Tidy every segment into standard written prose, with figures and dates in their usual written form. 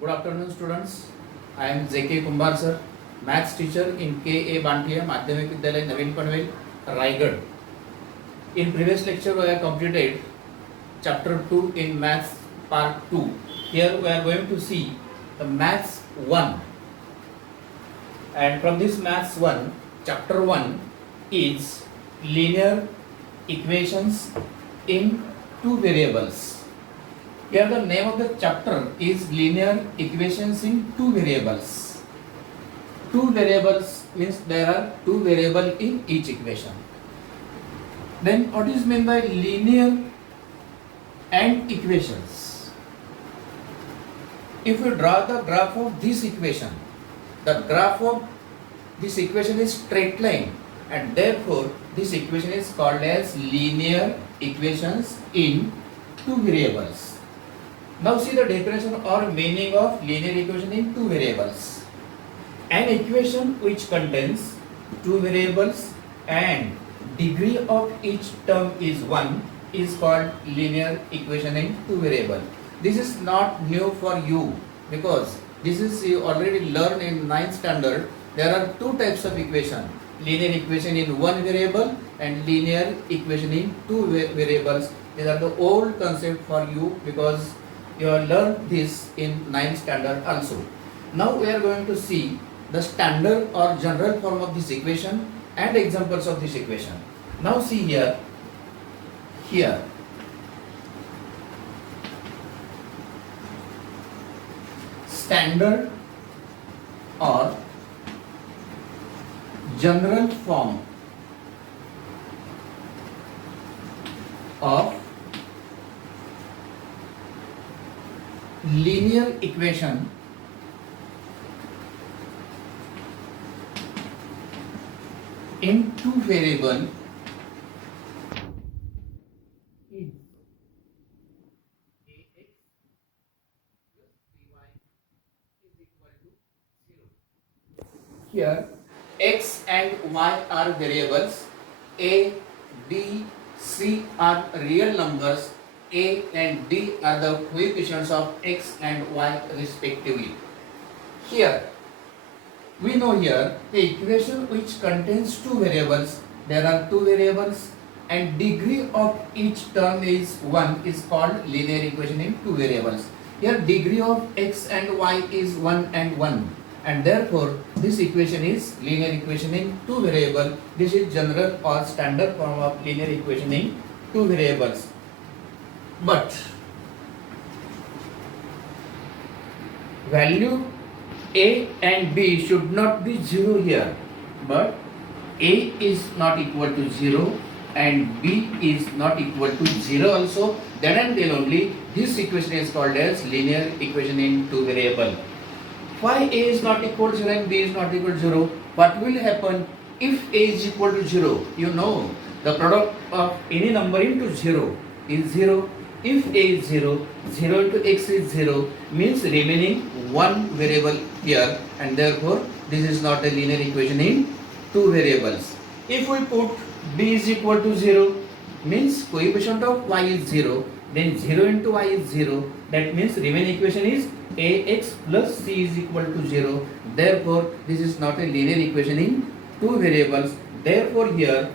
Good afternoon, students. I am J.K. Kumbar sir, maths teacher in K.A. Bantiya Madhyamik Vidyalaya Navin Panvel, Raigad. In previous lecture, we have completed chapter 2 in maths part 2. Here we are going to see the maths 1. And from this maths 1, chapter 1 is linear equations in two variables. Here the name of the chapter is linear equations in two variables. Two variables means there are two variables in each equation. Then what is meant by linear and equations? If you draw the graph of this equation, the graph of this equation is straight line, and therefore this equation is called as linear equations in two variables. Now see the definition or meaning of linear equation in two variables. An equation which contains two variables and degree of each term is 1 is called linear equation in two variables. This is not new for you because this is you already learned in 9th standard. There are two types of equation: linear equation in one variable and linear equation in two variables. These are the old concept for you because you have learned this in 9th standard also. Now we are going to see the standard or general form of this equation and examples of this equation. Now see here. Standard or general form of linear equation in two variable is ax plus by is equal to 0. Here x and y are variables, a, b, c are real numbers, a and b are the coefficients of x and y respectively. Here we know here the equation which contains two variables, there are two variables and degree of each term is 1 is called linear equation in two variables. Here degree of x and y is 1 and 1, and therefore this equation is linear equation in two variable. This is general or standard form of linear equation in two variables. But value a and b should not be 0 here, but a is not equal to 0 and b is not equal to 0 also. Then and then only this equation is called as linear equation in two variable. Why a is not equal to 0 and b is not equal to 0? What will happen if a is equal to 0? You know the product of any number into 0 is 0. If a is 0, 0 into x is 0 means remaining one variable here, and therefore this is not a linear equation in two variables. If we put b is equal to 0 means coefficient of y is 0, then 0 into y is 0, that means remaining equation is ax plus c is equal to 0. Therefore this is not a linear equation in two variables. Therefore here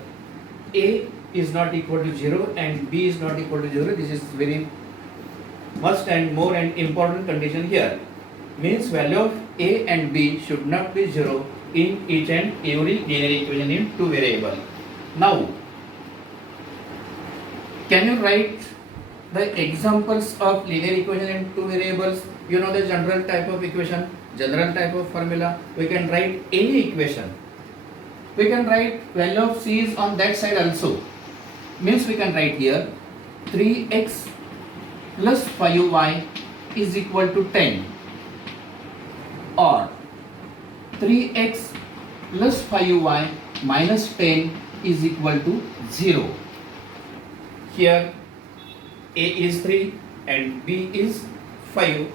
a is not equal to 0 and b is not equal to 0. This is very must and more and important condition here. Means value of a and b should not be 0 in each and every linear equation in two variable. Now can you write the examples of linear equation in two variables? You know the general type of equation, general type of formula. We can write any equation. We can write value of c is on that side also. Means we can write here 3x plus 5y is equal to 10, or 3x plus 5y minus 10 is equal to 0. Here a is 3 and b is 5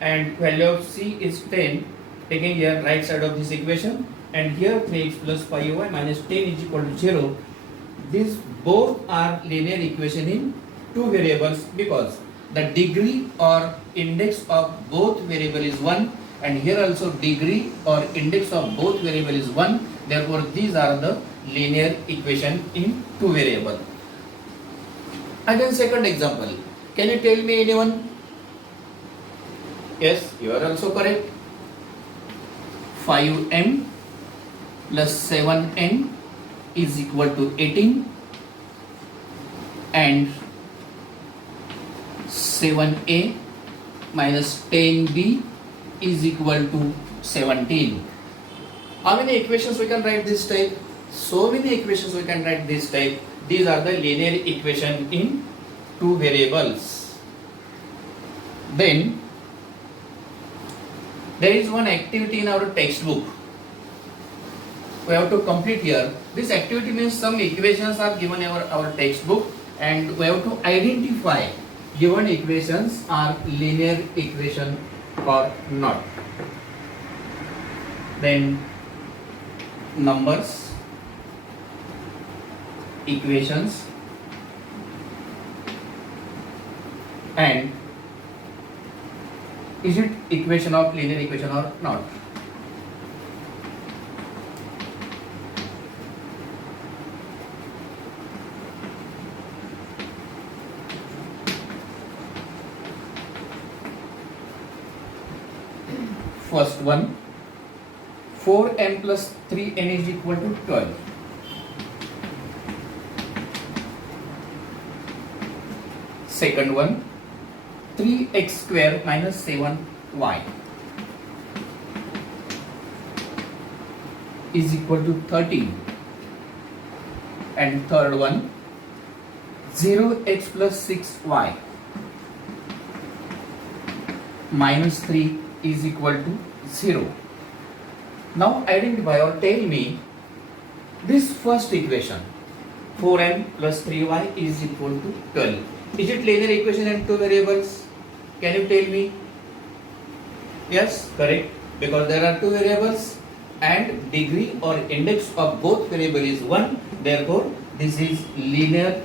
and value of c is 10, taking here right side of this equation, and here 3x plus 5y minus 10 is equal to 0. These both are linear equation in two variables because the degree or index of both variable is 1, and here also degree or index of both variable is 1. Therefore, these are the linear equation in two variable. Again, second example. Can you tell me anyone? Yes, you are also correct. 5m plus 7n is equal to 18, and 7a minus 10b is equal to 17. How many equations we can write this type? So many equations we can write this type. These are the linear equation in two variables. Then there is one activity in our textbook. We have to complete here. This activity means some equations are given in our textbook, and we have to identify given equations are linear equation or not. Then numbers, equations, and is it equation of linear equation or not? First one, 4m plus 3n is equal to 12. Second one, 3x square minus 7y is equal to 13. And third one, 0x plus 6y minus 3 is equal to 0. Now identify or tell me this first equation, 4m plus 3y is equal to 12. Is it linear equation in two variables? Can you tell me? Yes, correct. Because there are two variables and degree or index of both variable is 1. Therefore, this is linear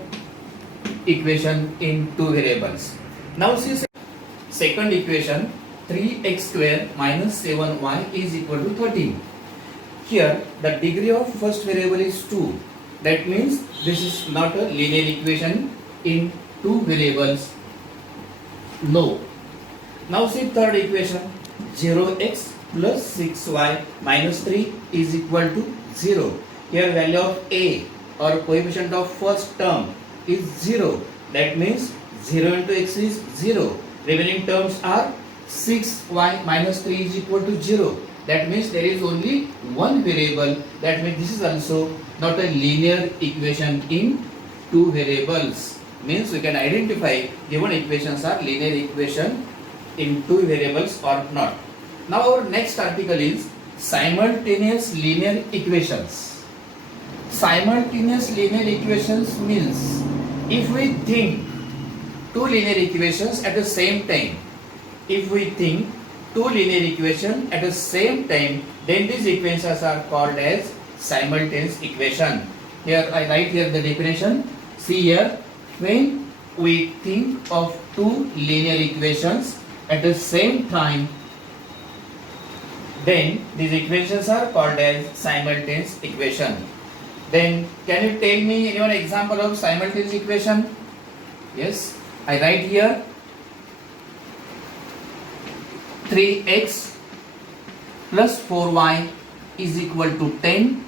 equation in two variables. Now see second equation, 3x square minus 7y is equal to 13. Here the degree of first variable is 2. That means this is not a linear equation in two variables. No. Now see third equation, 0x plus 6y minus 3 is equal to 0. Here value of a or coefficient of first term is 0. That means 0 into x is 0. Remaining terms are 6y minus 3 is equal to 0. That means there is only one variable. That means this is also not a linear equation in two variables. Means we can identify given equations are linear equation in two variables or not. Now our next article is simultaneous linear equations. Simultaneous linear equations means if we think two linear equations at the same time, if we think two linear equations at the same time, then these equations are called as simultaneous equation. Here I write here the definition. See here, when we think of two linear equations at the same time, then these equations are called as simultaneous equation. Then can you tell me any one example of simultaneous equation? Yes, I write here 3x plus 4y is equal to 10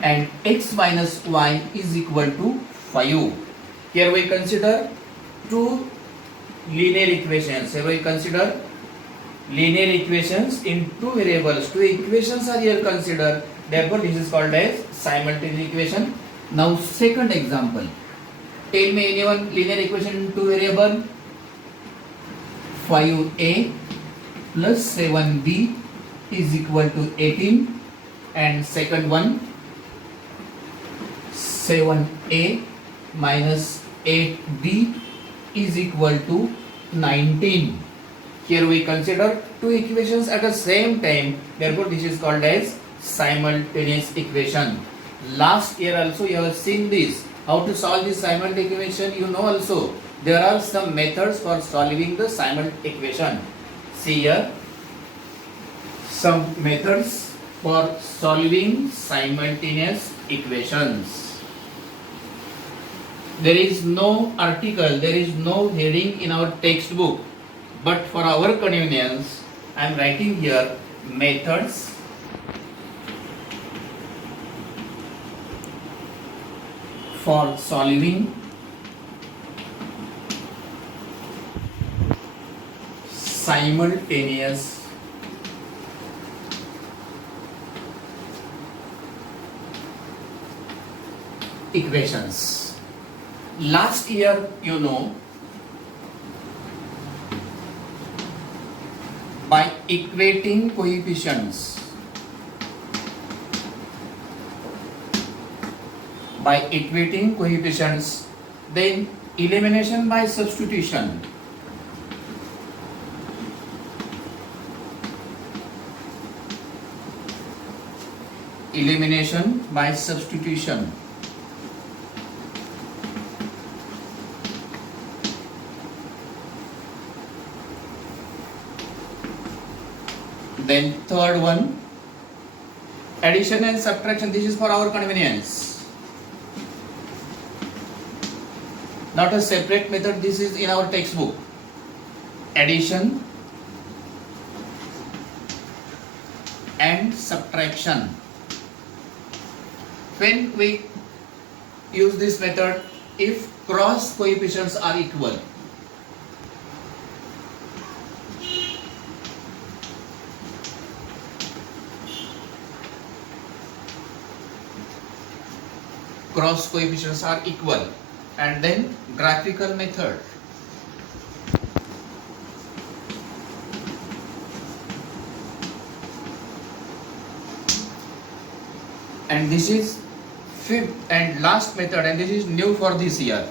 and x minus y is equal to 5. Here we consider two linear equations. Here we consider linear equations in two variables. Two equations are here considered. Therefore, this is called as simultaneous equation. Now, second example. Tell me anyone linear equation in two variable. 5a plus 7b is equal to 18, and second one 7a minus 8b is equal to 19. Here we consider two equations at the same time. Therefore, this is called as simultaneous equation. Last year also you have seen this. How to solve this simultaneous equation you know also. there are some methods for solving the simultaneous equation. See here, some methods for solving simultaneous equations. There is no article, there is no heading in our textbook, but for our convenience, I am writing here methods for solving simultaneous equations. Last year, by equating coefficients, then elimination by substitution, then third one, addition and subtraction. This is for our convenience, not a separate method. This is in our textbook. Addition and subtraction. When we use this method, if cross coefficients are equal, and then graphical method. And this is fifth and last method, and this is new for this year.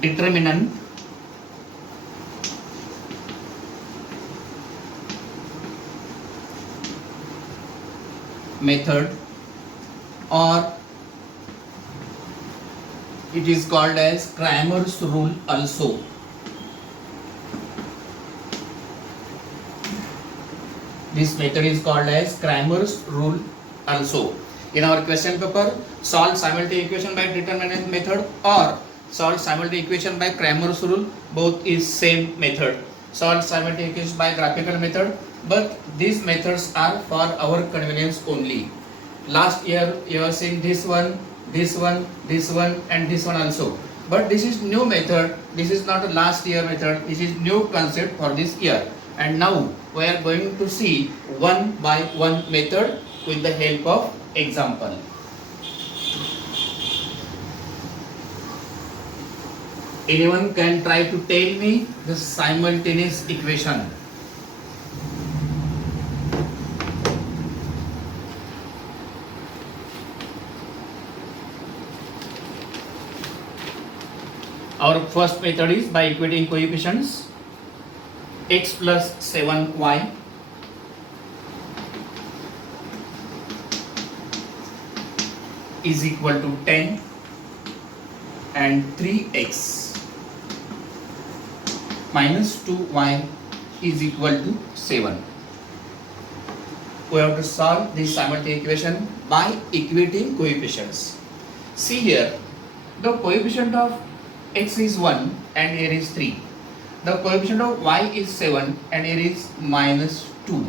Determinant method, or it is called as Cramer's rule also. This method is called as Cramer's rule also. In our question paper, solve simultaneous equation by determinant method or solve simultaneous equation by Cramer's rule, both is same method. Solve simultaneous equation by graphical method, but these methods are for our convenience only. Last year you have seen this one, and this one also. But this is new method. This is not a last year method. This is new concept for this year. And now we are going to see one by one method with the help of example. Anyone can try to tell me the simultaneous equation? Our first method is by equating coefficients. X plus 7y is equal to 10 and 3x minus 2y is equal to 7. We have to solve this simultaneous equation by equating coefficients. See here, the coefficient of x is 1 and here is 3. The coefficient of y is 7 and here is minus 2.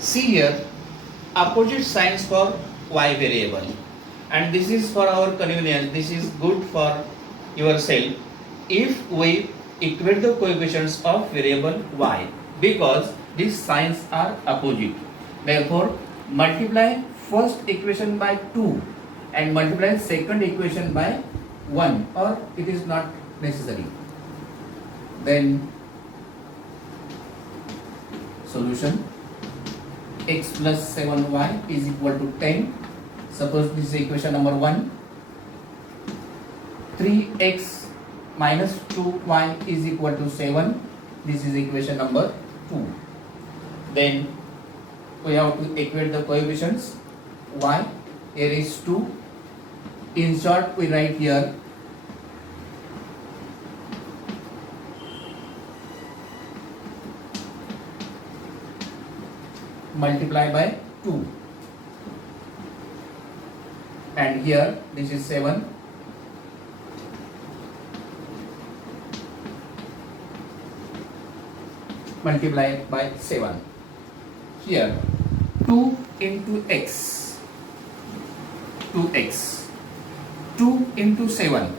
See here, opposite signs for y variable, and this is for our convenience. This is good for yourself if we equate the coefficients of variable y, because these signs are opposite. Therefore, multiply first equation by 2 and multiply second equation by 1, or it is not necessary. Then solution: x plus 7y is equal to 10. Suppose this is equation number 1. 3x minus 2y is equal to 7. This is equation number 2. Then we have to equate the coefficients. Y, here is 2. In short, we write here multiply by 2, and here this is 7 multiply by 7. Here 2 into x, 2x, 2 into 7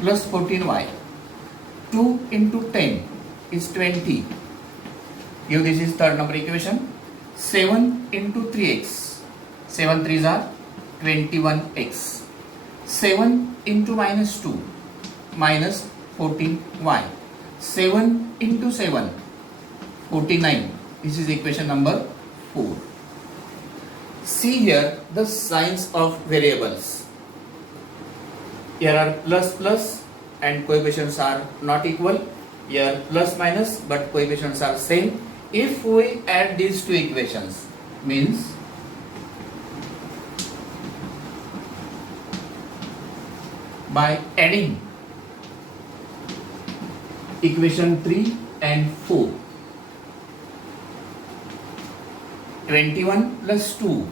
plus 14y, 2 into 10 is 20. Here this is third number equation. 7 into 3x, 7 3s are 21x. 7 into minus 2, minus 14y. 7 into 7, 49. This is equation number 4. See here the signs of variables. Here are plus plus and coefficients are not equal. Here plus minus but coefficients are same. If we add these two equations, means by adding equation 3 and 4, 21 plus 2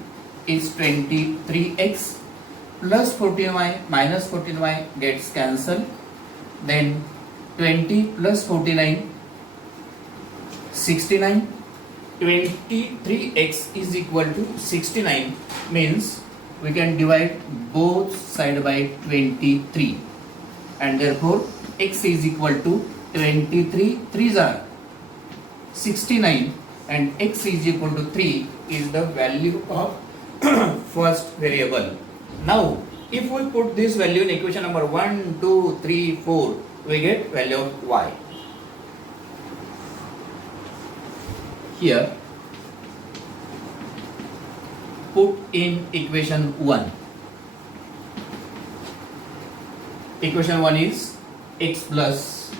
is 23x, plus 14y minus 14y gets cancelled, then 20 plus 49, 69, 23x is equal to 69, means we can divide both side by 23, and therefore x is equal to 23, 3s are 69, and x is equal to 3 is the value of first variable. Now if we put this value in equation number 1, 2, 3, 4, we get value of y. Here put in equation 1. Equation 1 is x plus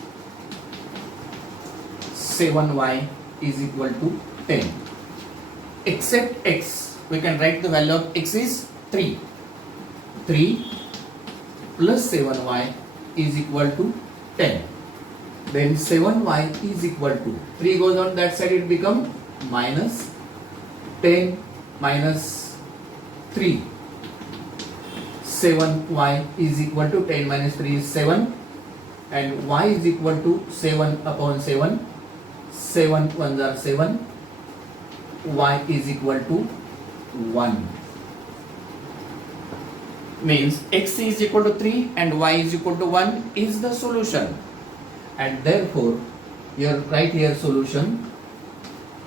7y is equal to 10. Except x, we can write the value of x is 3. 3 plus 7y is equal to 10. Then 7y is equal to 3 goes on that side, it become minus 10 minus 3. 7y is equal to 10 minus 3 is 7, and y is equal to 7 upon 7. 7 1s are 7. Y is equal to 1. Means x is equal to 3 and y is equal to 1 is the solution, and therefore here write here solution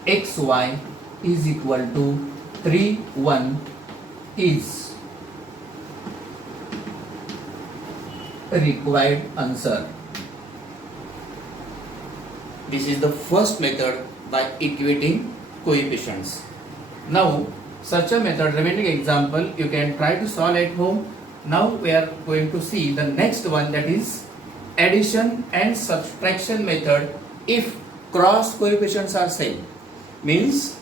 xy is equal to 3, 1 is required answer. This is the first method by equating coefficients. Now such a method, remaining example, you can try to solve at home. Now we are going to see the next one, that is addition and subtraction method if cross coefficients are same. Means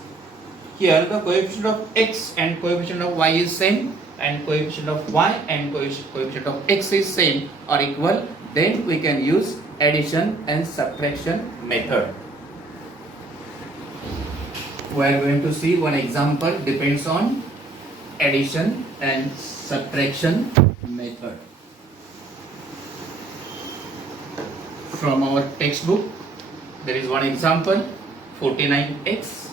here the coefficient of x and coefficient of y is same, and coefficient of y and coefficient of x is same or equal, then we can use addition and subtraction method. We are going to see one example depends on addition and subtraction method. From our textbook, there is one example, 49x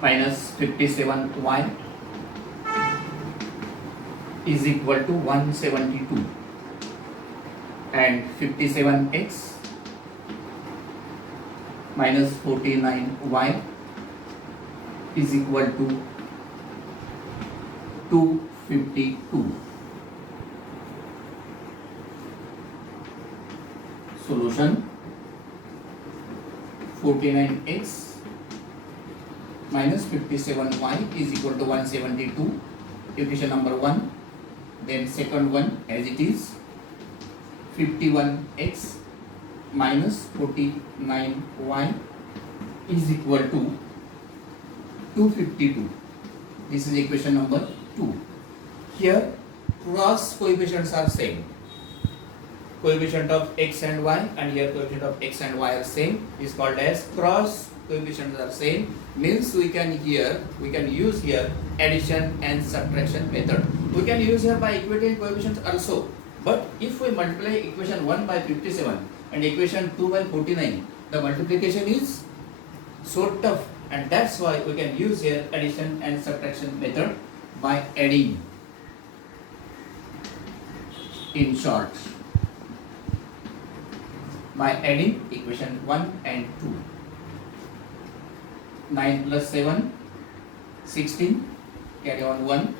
minus 57y is equal to 172, and 57x minus 49y is equal to 252. Solution: 49x minus 57y is equal to 172, equation number 1. Then second one as it is, 51x minus 49y is equal to 252. This is equation number 2. Here cross coefficients are same. coefficient of x and y, and here coefficient of x and y are same, is called as cross coefficients are same, means we can use here addition and subtraction method. We can use here by equating coefficients also, but if we multiply equation 1 by 57 and equation 2 by 49, the multiplication is so tough, and that's why we can use here addition and subtraction method by adding. In short, by adding equation 1 and 2. 9 plus 7, 16, carry on 1.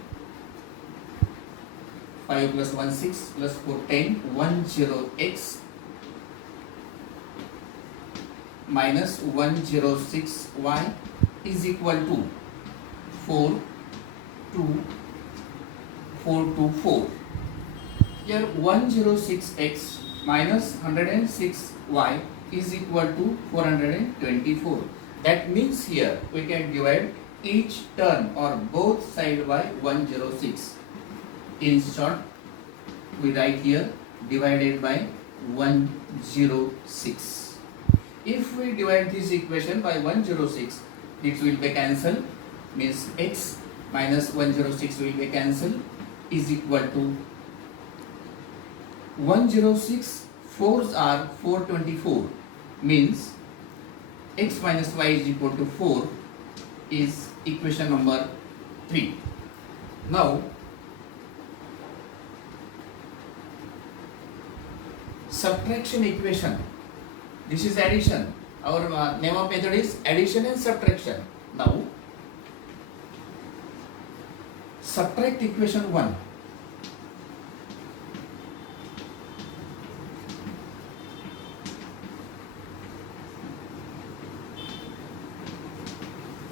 5 plus 1, 6, plus 4, 10, 1, 0, x minus 1, 0, 6, y is equal to 4, 2, 4, 2, 4. Here 106x minus 106y is equal to 424. That means here we can divide each term or both side by 106. In short, we write here divided by 106. If we divide this equation by 106, this will be cancelled, means x minus 106 will be cancelled, is equal to 106, 4s are 424, means x minus y is equal to 4 is equation number 3. Now, subtraction equation, this is addition. Our name of method is addition and subtraction. Now, subtract equation 1.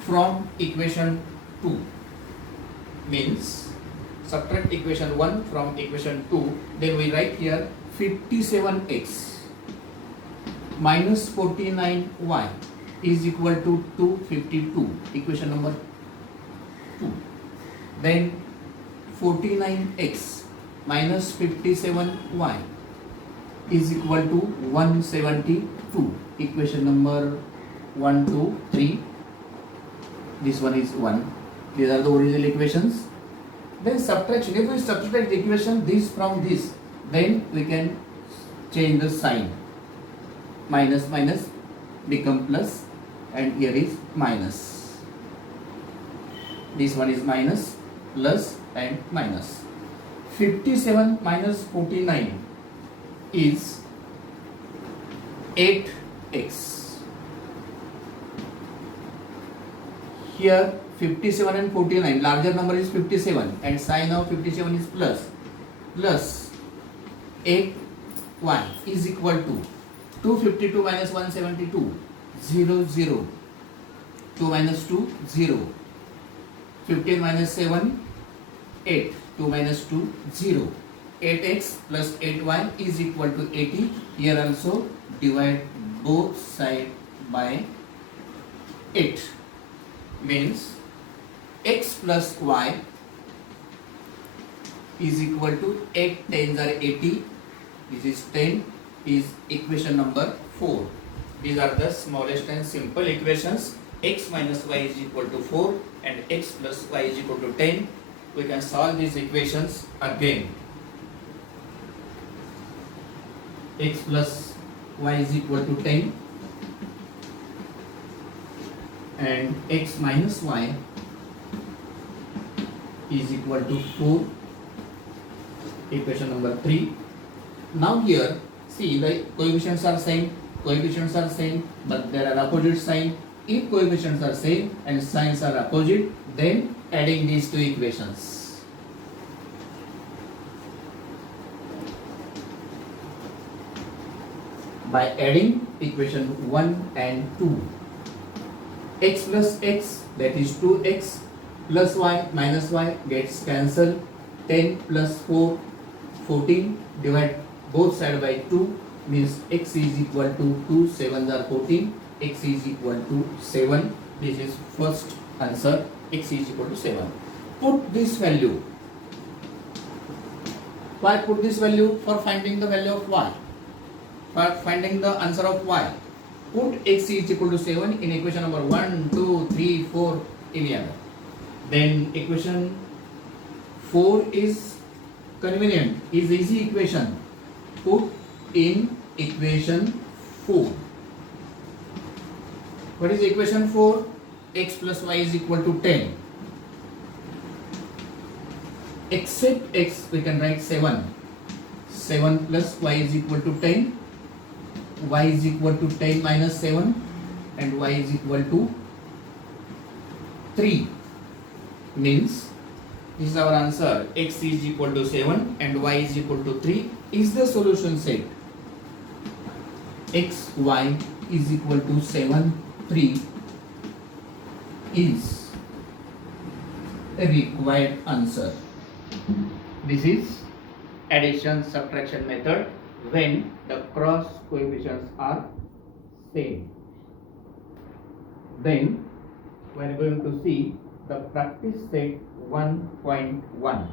From equation 2, means subtract equation 1 from equation 2, then we write here 57x minus 49y is equal to 252, equation number 2. Then 49x minus 57y is equal to 172, equation number 1, 2, 3. This one is 1. These are the original equations. Then subtraction. If we subtract the equation this from this, then we can change the sign. Minus minus become plus, and here is minus. This one is minus, plus and minus. 57 minus 49 is 8x. Here 57 and 49, larger number is 57 and sign of 57 is plus. Plus 8y is equal to 252 minus 172, 0, 0. 2 minus 2, 0. 15 minus 7, 8. 2 minus 2, 0. 8x plus 8y is equal to 80. Here also divide both sides by 8. Means x plus y is equal to 8 tens are 80. This is 10, is equation number 4. These are the smallest and simple equations. X minus y is equal to 4 and x plus y is equal to 10. We can solve these equations again. X plus y is equal to 10 and x minus y is equal to 4, equation number 3. Now here, see, the coefficients are same, but there are opposite sign. If coefficients are same and signs are opposite, then adding these two equations. By adding equation 1 and 2, x plus x, that is 2x, plus y minus y gets cancelled. 10 plus 4, 14. Divide both sides by 2, means x is equal to 2, 7 are 14, x is equal to 7. This is first answer, x is equal to 7. Put this value So I put this value for finding the value of y. For finding the answer of y, put x is equal to 7 in equation number 1, 2, 3, 4 any other. Then equation 4 is convenient, is easy equation. Put in equation 4. What is equation 4? X plus y is equal to 10. Except x, we can write 7. 7 plus y is equal to 10. Y is equal to 10 minus 7 and y is equal to 3. Means this is our answer. X is equal to 7 and y is equal to 3 is the solution set. X, y is equal to 7, 3 is a required answer. This is addition subtraction method when the cross coefficients are same. Then we are going to see the practice set 1.1.